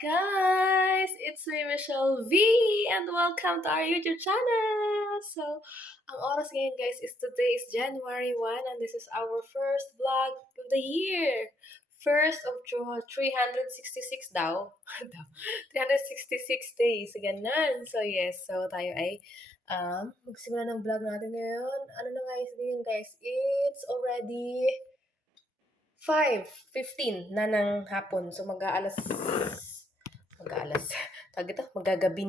guys! It's me, Michelle V, and welcome to our YouTube channel! So, ang oras ngayon guys is today is January 1 and this is our first vlog of the year! First of 366 daw. 366 days. Ganun. So, yes. So, tayo ay magsimula ng vlog natin ngayon. Ano na guys? Ngayon guys, it's already 5:15 na ng hapon. So, magagabi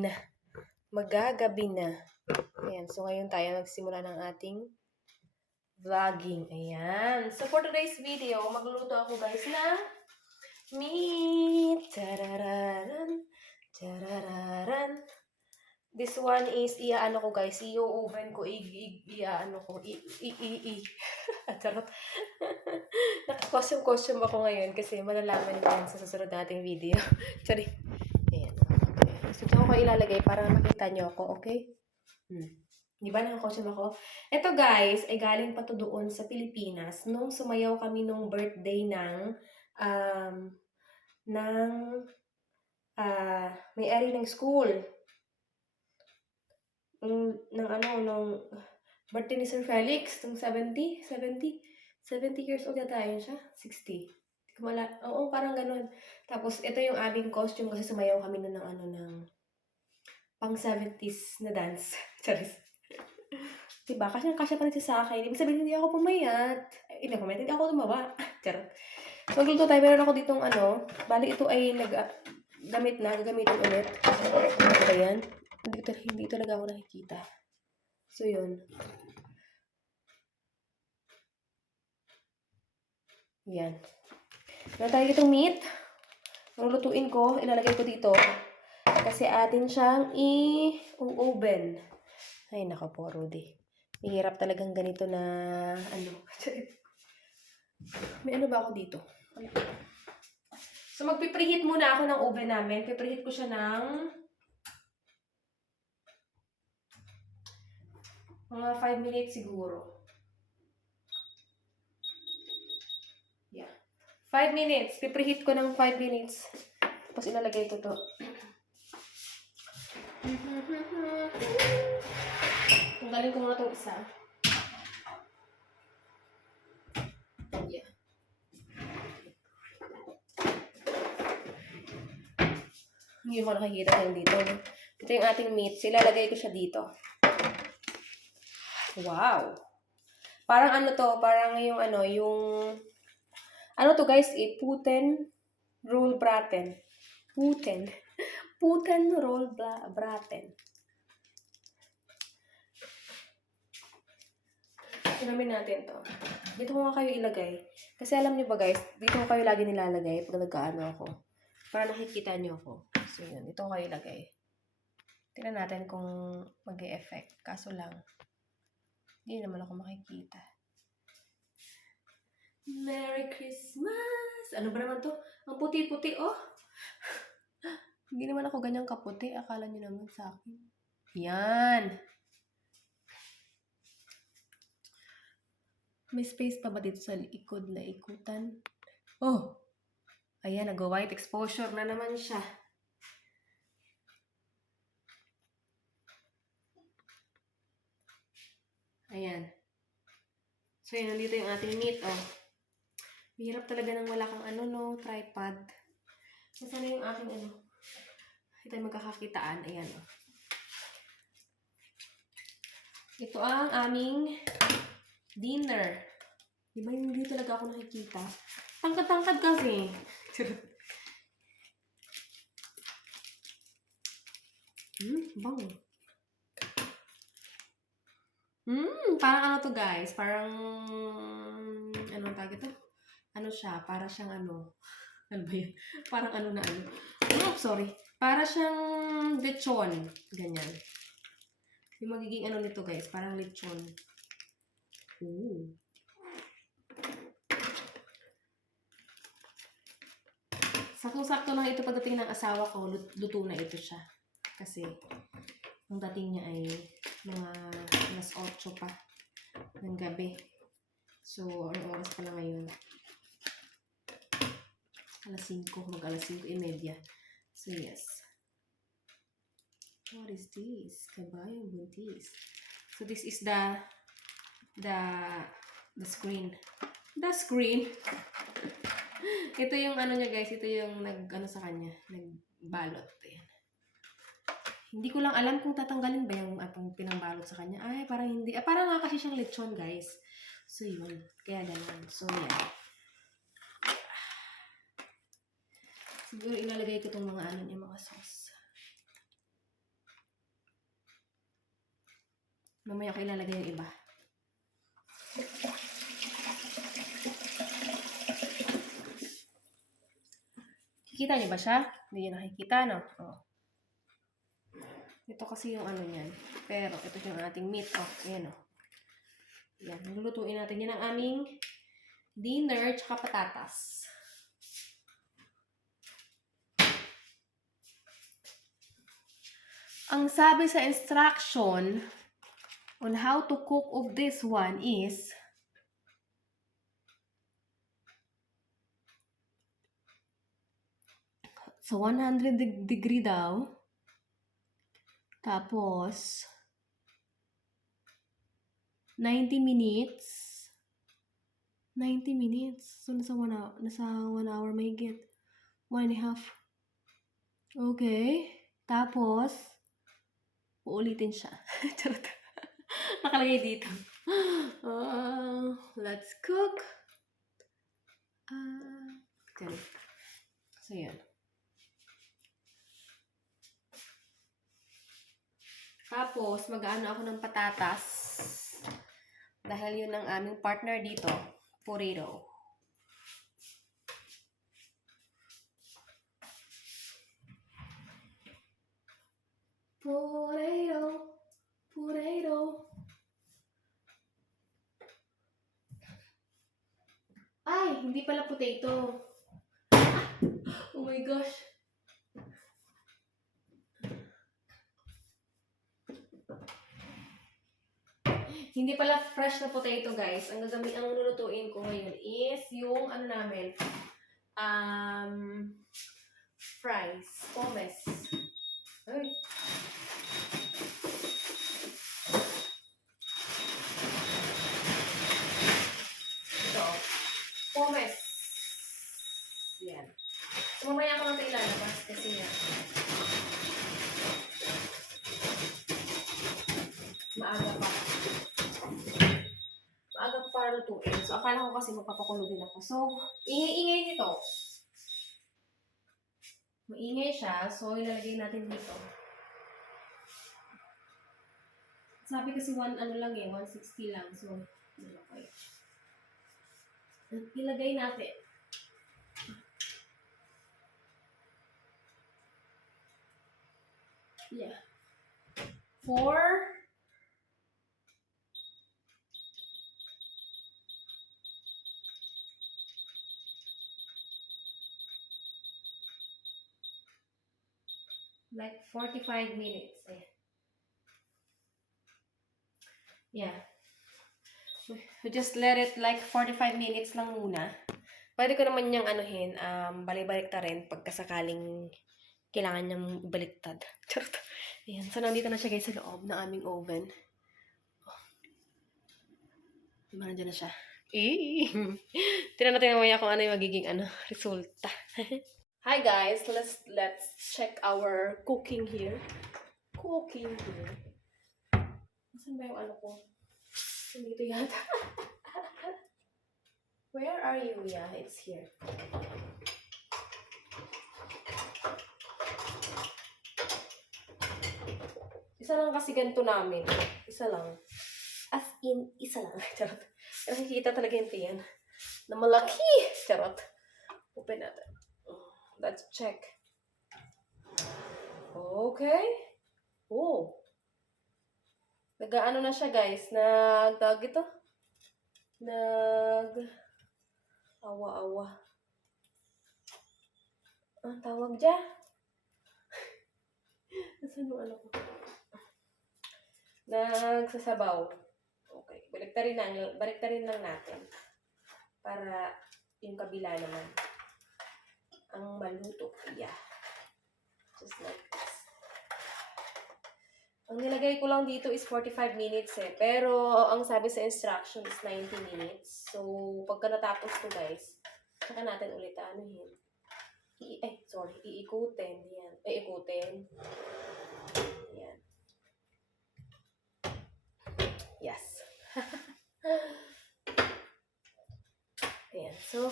na. Ayan. So, ngayon tayo nagsimula ng ating vlogging. Ayan. So, for today's video, magluluto ako guys ng meat. Tarararan. Tarararan. This one is, i-ano ko guys, i-oven ko, Charot. Naka-costume ako ngayon kasi malalaman yan sa susunod nating video. Sorry. Ayan. Okay. So, dyan ko ilalagay para makita nyo ako, okay? Di ba naka-costume ako? Ito guys, ay galing pa to doon sa Pilipinas nung sumayaw kami nung birthday ng may-ari ng school. Nung birthday ni Sir Felix, nung 70 years old yata yun siya. 60. Oo, parang ganun. Tapos, ito yung aming costume kasi sumayaw kami ng pang 70s na dance. Charis. Diba? Kasi pa rin siya sa akin. Ibig sabihin, hindi ako pumayat. Hindi ako tumawa. Charot. So, magluto tayo. Meron ako ditong bali ito ay gagamitin ulit. Ayan. Hindi talaga ako nakikita. So, yun. Yan. Meron tayo itong meat. Ang lutuin ko, ilalagay ko dito. Kasi atin siyang i-oven. Ay, nako po, Rudy. Mahirap talagang ganito na, May ano ba ako dito? So, magpipreheat muna ako ng oven namin. Pipreheat ko siya ng mga 5 minutes siguro. Yeah. 5 minutes. Pipreheat ko ng 5 minutes. Tapos ilalagay ko to. Tanggalin ko muna itong isa. Yeah. Hindi ko nakikita yung dito. Ito yung ating meat. Ilalagay ko siya dito. Wow! Parang parang yung to guys, Putten roll braten. Putten roll braten. Tinamin natin to. Dito ko nga kayo ilagay. Kasi alam niyo ba guys, dito ko kayo lagi nilalagay pag nagkaano ako. Para nakikita niyo ako. So yun, dito ko kayo ilagay. Tingnan natin kung mag-e-effect. Kaso lang, hindi naman ako makikita. Merry Christmas! Ano ba naman to? Ang puti-puti, oh! Hindi naman ako ganyang kaputi. Akala niyo naman sa akin. Yan! May space pa ba dito sa likod na ikutan? Oh! Ayan, nag-white exposure na naman siya. Ayan. So, yun, nandito yung ating meat, oh. Mahirap talaga nang wala kang tripod. Nasaan na yung ating Ito yung magkakakitaan. Ayan, oh. Ito ang aming dinner. Diba hindi talaga ako nakikita? Tangkad-tangkad kasi. Bango. Parang to guys? Parang, anong tawag ito? Siya? Para siyang ano ba yun? Parang Oh, sorry. Para siyang lechon. Ganyan. Yung magiging nito guys? Parang lechon. Ooh. Saktong-sakto lang ito pagdating ng asawa ko, luto na ito siya. Kasi, ang dating niya ay mga alas 8 pa ng gabi. So, anong oras pa na ngayon? Alas 5, mag-alas 5:30. So, yes. What is this? Kabayang buntis. So, this is the screen. The screen. Ito yung ano niya guys, ito yung nag-ano sa kanya, nagbalot. Ayan. Hindi ko lang alam kung tatanggalin ba yung atong pinangbalot sa kanya. Ay, parang hindi. Parang nga kasi siyang lechon guys. So, yun. Kaya ganun. So, yan. Siguro ilalagay ko itong mga ano niya, mga sauce. Mamaya ko ilalagay yung iba. Kikita niyo ba siya? Hindi niyo nakikita, no? Oh. Ito kasi yung ano niyan. Pero, ito yung ating meat. Oh, ayan, oh. Yan. Lulutuin natin yan ang aming dinner tsaka patatas. Ang sabi sa instruction on how to cook of this one is so 100 degree daw. Tapos 90 minutes. 90 minutes. So nasa 1 hour, nasa 1 hour mahigit. 1.5. Okay. Tapos uulitin siya. Charot. Nakalagay dito. Let's cook. Okay. So, yan. Tapos, mag-aano ako ng patatas. Dahil yun ang aming partner dito. Potato. Potato. Potato. Ay, hindi pala potato. Oh my gosh. Hindi pala fresh na potato, guys. Ang lulutuin ko ngayon is yung ano namin, fries, pommes. Ay. Ito, pommes. Yan. So, mamaya ko lang ito ilalabas kasi yan. Maaga pa. Maaga pa para lutuin. So, akala ko kasi magpapakulo din ako. So, ingay-ingay nito. Maingay siya. So, ilalagay natin dito. Sabi kasi 1 ano lang eh, 160 lang. So, okay. Ilagay natin. Yeah. 4 like 45 minutes. Ayan. Yeah. We just let it like 45 minutes lang muna. Pwede ko naman niyang anuhin, balik-balik ta rin pagkasakaling kailangan niyang baliktad. Charot. Ayan. So, nandito na siya guys sa loob ng aming oven. Oh. Nandiyan na siya. Tingnan natin mamaya kung ano yung magiging resulta. Hi guys, let's check our cooking here. Saan ba yung ano ko? Dito yata. Where are you? Yeah, it's here. Isa lang kasi ganito namin. Isa lang. As in, isa lang. Charot. Nakikita talaga yung tiyan. Na malaki. Charot. Open natin. Let's check. Okay. Oh. Nag-ano na siya guys. Nagtawag ito. Awa-awa. Ang tawag dyan. Nasaan yung ano ko? Nagsasabaw. Okay. Baliktarin lang natin. Para yung kabila naman ang maluto. Yeah. Ang nilagay ko lang dito is 45 minutes eh. Pero ang sabi sa instruction is 90 minutes. So, pagka natapos ko guys, saka natin ulit anuhin. Iikutin. Yan. Iikutin. Yan. Yes. Ayan. So,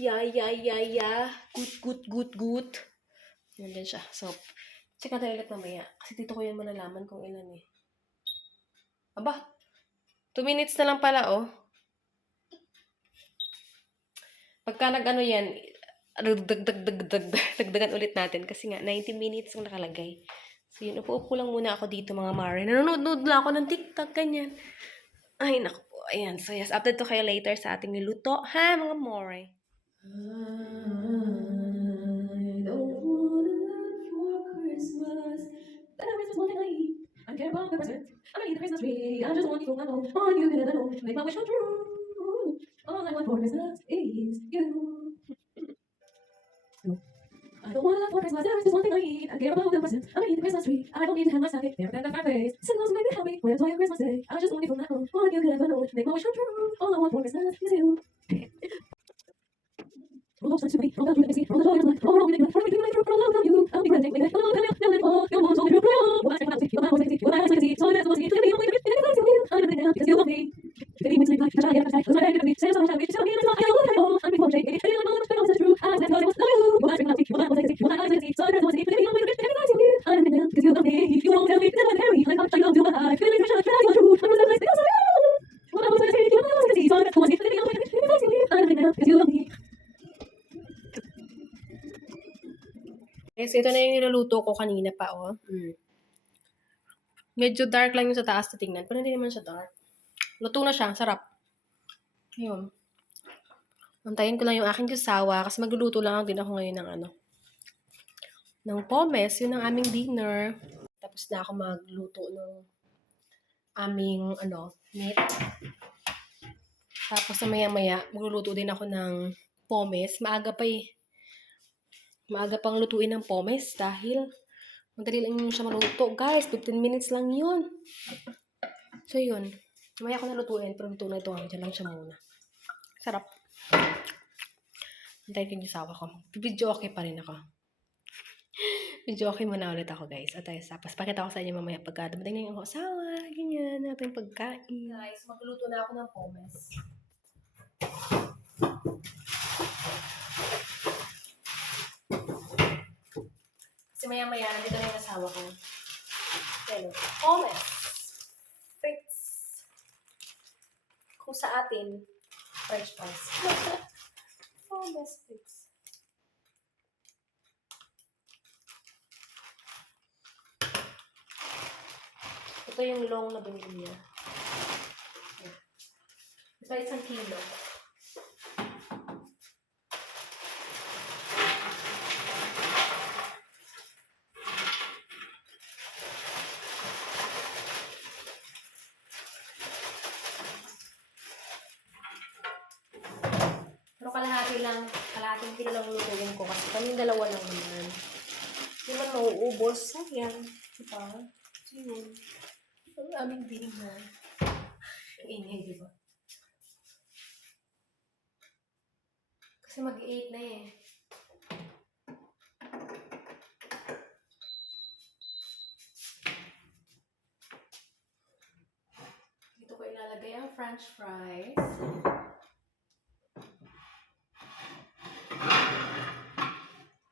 Good. Yan din siya. So, check natin ulit mamaya. Kasi dito ko yan malalaman kung ilan eh. Aba, 2 minutes na lang pala, oh. Pagka nag-ano yan, dagdagan ulit natin. Kasi nga, 90 minutes ang nakalagay. So, yun. Upo lang muna ako dito, mga mare. Nanonood lang ako ng TikTok, ganyan. Ay, naku po. Ayan. So, yes. Update to kayo later sa ating niluto. Ha, mga more. I don't wanna look for Christmas. But I Christmas one thing I eat. I care about the present. I'm gonna eat the Christmas tree. I just want you to know. On you can know. Make my wish come true. All I want for Christmas is you. I don't wanna look for Christmas. There is just one thing I eat. I care about the present. I'm gonna eat the Christmas tree. I don't need to have my stocking. There and that face. Singles make me happy. When it's on your Christmas day. I just want you to know. On you can know. Make my wish come true. All I want for Christmas is you. Roll those to me, roll down through the messy, roll the joy of life, roll the you, roll down you, I'll be renting, make it, roll down you, your mom's only real, when I check out, your mom was sexy, your eyes sexy, so that's what's it, only I'm in now, because you love me. Baby, we sleep like a child, cause my dad, say so, we tell me, it's not, I know, I'm before shaking, I know it's true, I said, I was you, when I check out, your mom was sexy, your eyes sexy, so that's what's it, baby, I'm in now, because you love me, you won't tell me, that I'm Harry, I love you, I feel like I tried, true, I'm so nice, because I know, when I was sexy, your mom was sexy, so that's what's it, baby, I'm in now, because you love me. Yes, ito na yung niluluto ko kanina pa, oh. Medyo dark lang yung sa taas na tingnan, pero hindi naman siya dark. Luto na siya, sarap. Ayun. Antayin ko lang yung aking kasawa kasi magluluto lang din ako ngayon ng pomes. Yun ang aming dinner. Tapos na ako magluto ng aming, meat. Tapos na maya-maya, magluluto din ako ng pomes. Maaga pang lutuin ng pomes dahil madali lang yun siya maluto. Guys, 15 minutes lang yun. So, yun. Mamaya ako nalutuin, pero luto na ito. Diyan lang siya muna. Sarap. Antayin ko yung asawa ko. Video okay pa rin ako. Video okay muna ulit ako, guys. At tapos, pakita ko sa inyo mamaya pagka dumating na yung asawa. Ganyan, natin pagkain. Guys, magluto na ako ng pomes. Kasi maya-maya, nandito na yung asawa ko. Pero, pomes. Fritz. Kung sa atin, French fries. Pomes Fritz. Ito yung long na binili niya. Ito 1 kilo. Pero kalahating kilo lang lutuin ko kasi kami dalawa lang naman. Hindi man mauubos. Sayang. Diba? So yun. Ang aming dinner. Ang ingay, diba? Kasi mag-8 na eh. Dito ko ilalagay ang french fries.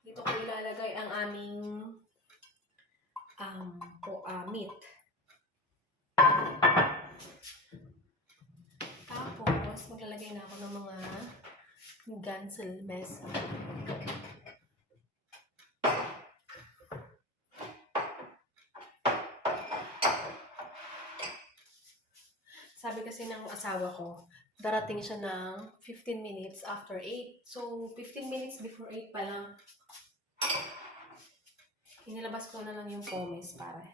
Dito ko ilalagay ang aming meat. Tapos, maglalagay na ako ng mga gansel mesa. Sabi kasi ng asawa ko, darating siya ng 15 minutes after 8. So, 15 minutes before 8 pa lang. Inilabas ko na lang yung pomes para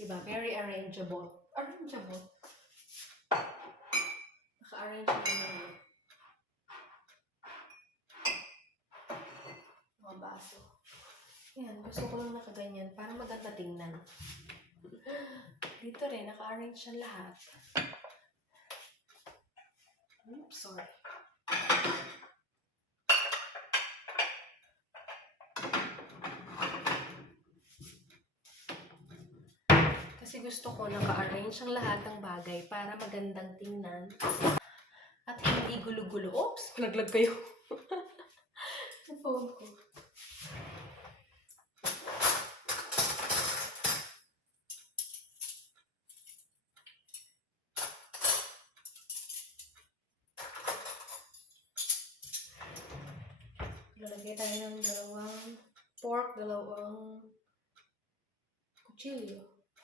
diba? Very arrangeable. Naka-arrange na naman. ang baso. Yan, gusto ko lang nakaganyan para maganda tingnan. Dito rin, naka-arrange siya lahat. Oops, sorry. Kasi gusto ko naka-arrange ang lahat ng bagay para magandang tingnan. At hindi gulo-gulo. Oops! Laglag kayo. Sa phone ko. Lalagay tayo ng dalawang pork, dalawang kutsilyo.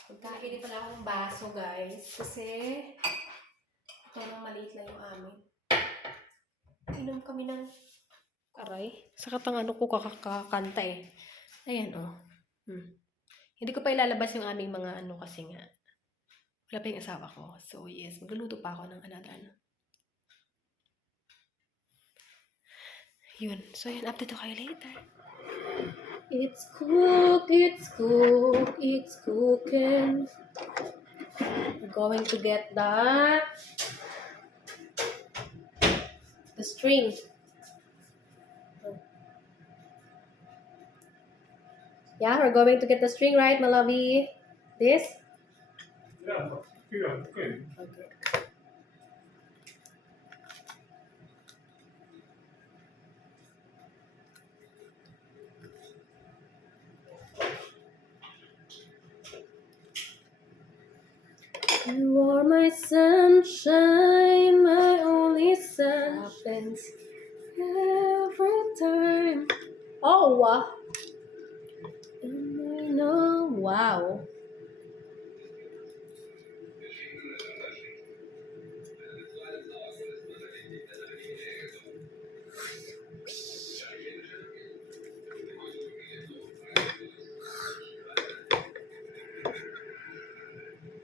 Magkakili pala akong baso, guys. Kasi ito lang maliit lang yung amin. Inom kami ng aray. Saka pang ano ko kakakanta eh. Ayan, oh. Hindi ko pa ilalabas yung aming mga ano kasi nga. Wala pa yung asawa ko. So, yes. Magluluto pa ako ng another ano. Yun. So, yun. Update ko kayo later. It's cook, it's cook, it's cooking. We're going to get the string. Yeah, we're going to get the string, right, my lovey? This? Yeah, okay. Okay. You are my sunshine, my only sun. Happens every time. Oh, wow. And I know, wow.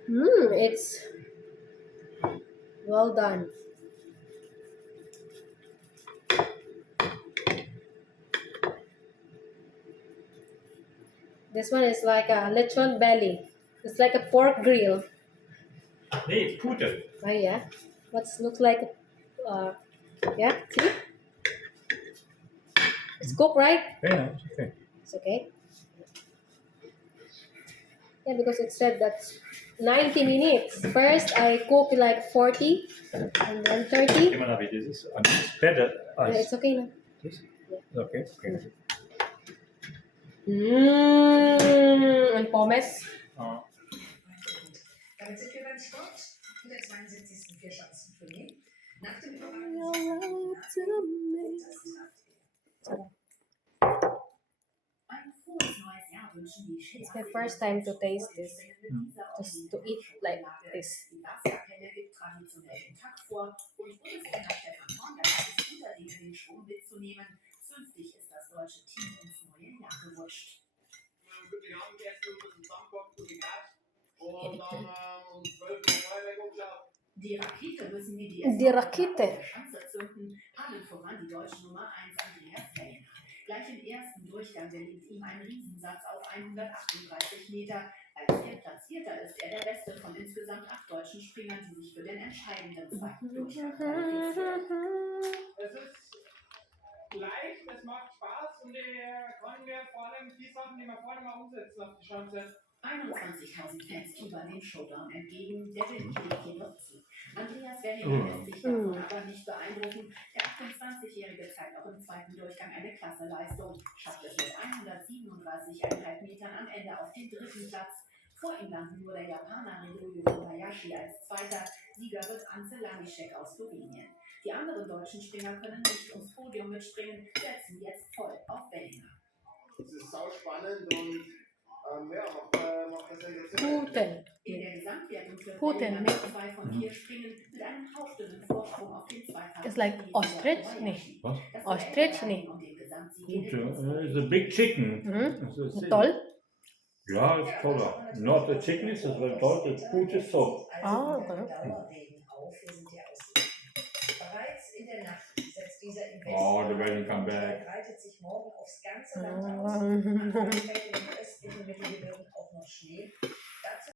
It's well done. This one is like a lechon belly. It's like a pork grill. Nee, Pute. Oh yeah. What looks like yeah, see? It's cooked, right? Yeah, it's okay. It's okay. Yeah, because it said that's 90 minutes. First I cook like 40 and then 30. Immer noch wie dieses. Und it's better Yeah, as it's okay now. this. Okay, okay. And pommes. Damit sind wir beim Sport in der 72. Vierschanzentournee. Nach dem ein frohes neues Jahr wünschen die It's my first time to taste this. Just to eat like this. Die Gastkapelle gibt traditionell den Takt vor und Bundestrainer Stefan Hornberg ist guter Dinge, den Schwung mitzunehmen. Zünftig ist das deutsche Team ins neue Jahr gerutscht. Guten Abend, erst ein bisschen Zusammenkommen, guten Tag. Und dann um 12 Uhr Feuerwehrkundschaft. Die Rakete müssen die Die Rakete. Schanze zünden, allen voran die deutsche Nummer 1 Andreas Feller. Gleich im ersten Durchgang gelingt ihm ein Riesensatz auf 138 Meter. Als Viertplatzierter ist er der beste von insgesamt 8 deutschen Springern, die sich für den entscheidenden zweiten Durchgang qualifizieren. Es ist leicht, es macht Spaß und können wir vor allem die Sachen, die wir vorne mal umsetzen auf die Schanze. 21.000 Fans fiebern dem Showdown entgegen, der will nicht jedoch zu. Andreas Werner lässt sich davon aber nicht beeindrucken. Der 28-Jährige zeigt auch im zweiten Durchgang eine klasse Leistung, schafft es mit 137,5 Metern am Ende auf den dritten Platz. Vor ihm landen nur der Japaner Hiroyo Kobayashi als zweiter. Sieger wird Ante Lanišek aus Slowenien. Die anderen deutschen Springer können nicht ums Podium mitspringen, setzen jetzt voll auf Wellinger. Es ist sau spannend und ja, macht Präsentation. Puten. In der Gesamtwertung führt Puten, Wellinger ne? mit 2 von 4 Springen mit einem hauchdünnen Vorsprung auf den zweiten. It's like ostrich? Nee. Was? Ostrich? Nee. Pute is a big chicken. It's a- Toll? Ja, ist toller. Not a chicken is very toll, the Pute is so. Ah, okay. Dauerregen auf, wir sind ja aus. Bereits in der Nacht setzt dieser im Oh, the Westen rain come und back. breitet sich morgen aufs ganze Land aus. Anfang fällt in den östlichen Mittelgebirgen auch noch Schnee.